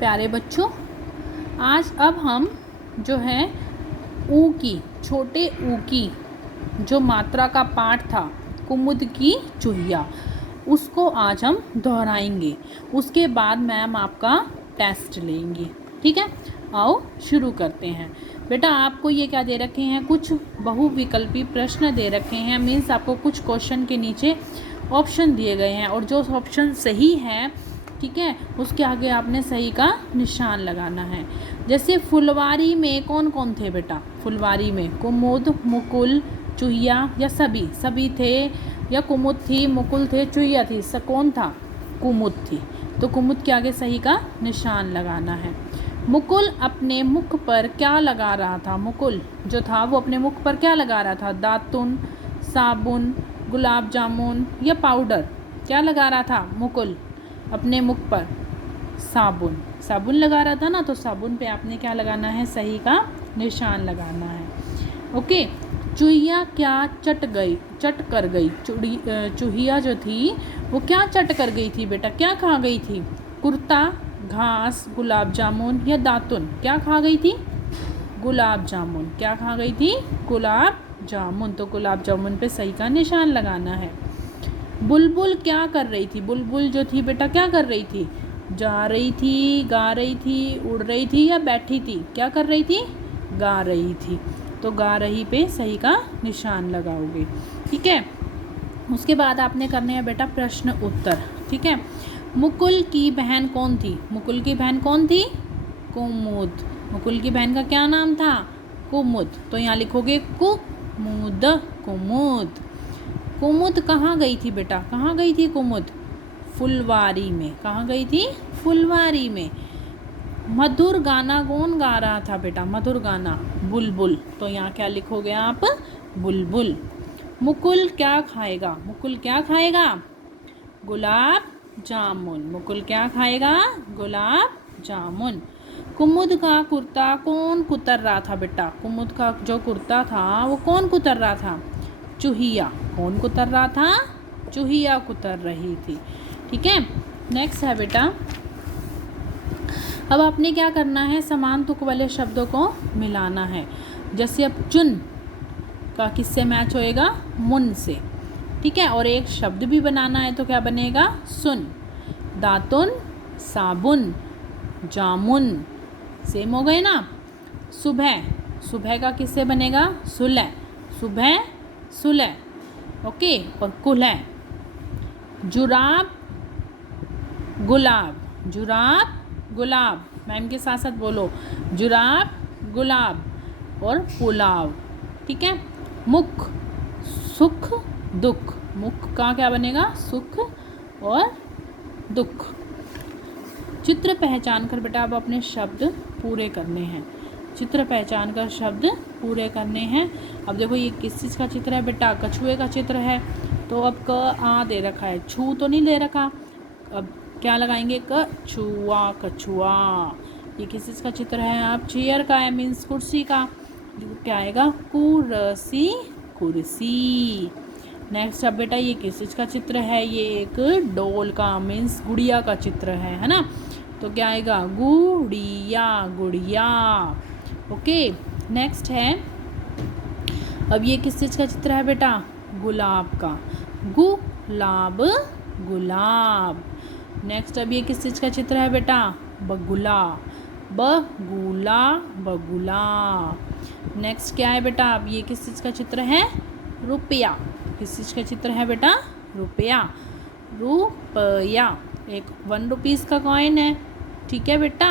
प्यारे बच्चों, आज अब हम जो है ऊ की, छोटे ऊ की जो मात्रा का पाठ था कुमुद की चूहिया, उसको आज हम दोहराएंगे। उसके बाद मैम आपका टेस्ट लेंगी। ठीक है, आओ शुरू करते हैं। बेटा आपको ये क्या दे रखे हैं, कुछ बहुविकल्पी प्रश्न दे रखे हैं। मीन्स आपको कुछ क्वेश्चन के नीचे ऑप्शन दिए गए हैं और जो ऑप्शन सही है, ठीक है, उसके आगे आपने सही का निशान लगाना है। जैसे फुलवारी में कौन कौन थे बेटा? फुलवारी में कुमुद, मुकुल, चूहिया या सभी थे, या कुमुद थी, मुकुल थे, चूहिया थी, कौन था? कुमुद थी। तो कुमुद के आगे सही का निशान लगाना है। मुकुल अपने मुख पर क्या लगा रहा था? मुकुल जो था वो अपने मुख पर क्या लगा रहा था? दातुन, साबुन, गुलाब जामुन या पाउडर? क्या लगा रहा था मुकुल अपने मुख पर? साबुन लगा रहा था ना, तो साबुन पे आपने क्या लगाना है? सही का निशान लगाना है। ओके। चूहिया क्या चट कर गई? चूहिया जो थी वो क्या चट कर गई थी बेटा? क्या खा गई थी? कुर्ता, घास, गुलाब जामुन या दातुन? क्या खा गई थी? गुलाब जामुन। क्या खा गई थी? गुलाब जामुन। तो गुलाब जामुन पे सही का निशान लगाना है। बुलबुल क्या कर रही थी? बुलबुल जो थी बेटा क्या कर रही थी? जा रही थी, गा रही थी, उड़ रही थी या बैठी थी? क्या कर रही थी? गा रही थी। तो गा रही पे सही का निशान लगाओगे। ठीक है, उसके बाद आपने करने हैं बेटा प्रश्न उत्तर। ठीक है, मुकुल की बहन कौन थी? मुकुल की बहन कौन थी? कुमुद। मुकुल की बहन का क्या नाम था? कुमुद। तो यहाँ लिखोगे कुमुद, कुमुद। कुमुद कहाँ गई थी बेटा? कहाँ गई थी कुमुद? फुलवारी में। कहाँ गई थी? फुलवारी में। मधुर गाना कौन गा रहा था बेटा? मधुर गाना बुलबुल। तो यहाँ क्या लिखोगे आप? बुलबुल। मुकुल क्या खाएगा? मुकुल क्या खाएगा? गुलाब जामुन। मुकुल क्या खाएगा? गुलाब जामुन। कुमुद का कुर्ता कौन कुतर रहा था बेटा? कुमुद का जो कुर्ता था वो कौन कुतर रहा था? चूहिया। कौन कुतर रहा था? चूहिया कुतर रही थी। ठीक है, नेक्स्ट है बेटा, अब आपने क्या करना है? समान तुक वाले शब्दों को मिलाना है। जैसे अब चुन का किससे मैच होएगा? मुन से। ठीक है, और एक शब्द भी बनाना है तो क्या बनेगा? सुन। दातुन, साबुन, जामुन सेम हो गए ना। सुबह, सुबह का किससे बनेगा? सुलह। सुबह, सुलह। ओके, और कुल्ह। जुराब, गुलाब। जुराब, गुलाब। मैम के साथ साथ बोलो, जुराब, गुलाब और पुलाव। ठीक है, मुख, सुख, दुख। मुख का क्या बनेगा? सुख और दुख। चित्र पहचान कर बेटा अब अपने शब्द पूरे करने हैं। चित्र पहचान कर शब्द पूरे करने हैं। अब देखो ये किस चीज़ का चित्र है बेटा? कछुए का चित्र है। तो अब क आ दे रखा है, छू तो नहीं ले रखा। अब क्या लगाएंगे? कछुआ, कछुआ। ये किस चीज़ का चित्र है? आप चेयर का है, मीन्स कुर्सी का। क्या आएगा? कुर्सी, कुर्सी। नेक्स्ट अब बेटा ये किस चीज़ का चित्र है? ये एक डोल का, मीन्स गुड़िया का चित्र है ना। तो क्या आएगा? गुड़िया, गुड़िया। ओके, नेक्स्ट है, अब ये किस चीज़ का चित्र है बेटा? गुलाब का। गुलाब, गुलाब। नेक्स्ट अब ये किस चीज़ का चित्र है बेटा? बगुला। बगुला, बगुला। नेक्स्ट क्या है बेटा? अब ये किस चीज़ का चित्र है? रुपया। किस चीज़ का चित्र है बेटा? रुपया। रुपया एक 1 रुपीज़ का कॉइन है। ठीक है बेटा,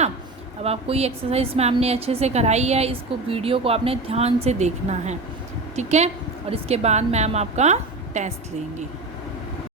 अब आपको ये एक्सरसाइज मैम ने अच्छे से कराई है, इसको वीडियो को आपने ध्यान से देखना है। ठीक है, और इसके बाद मैम आपका टेस्ट लेंगे।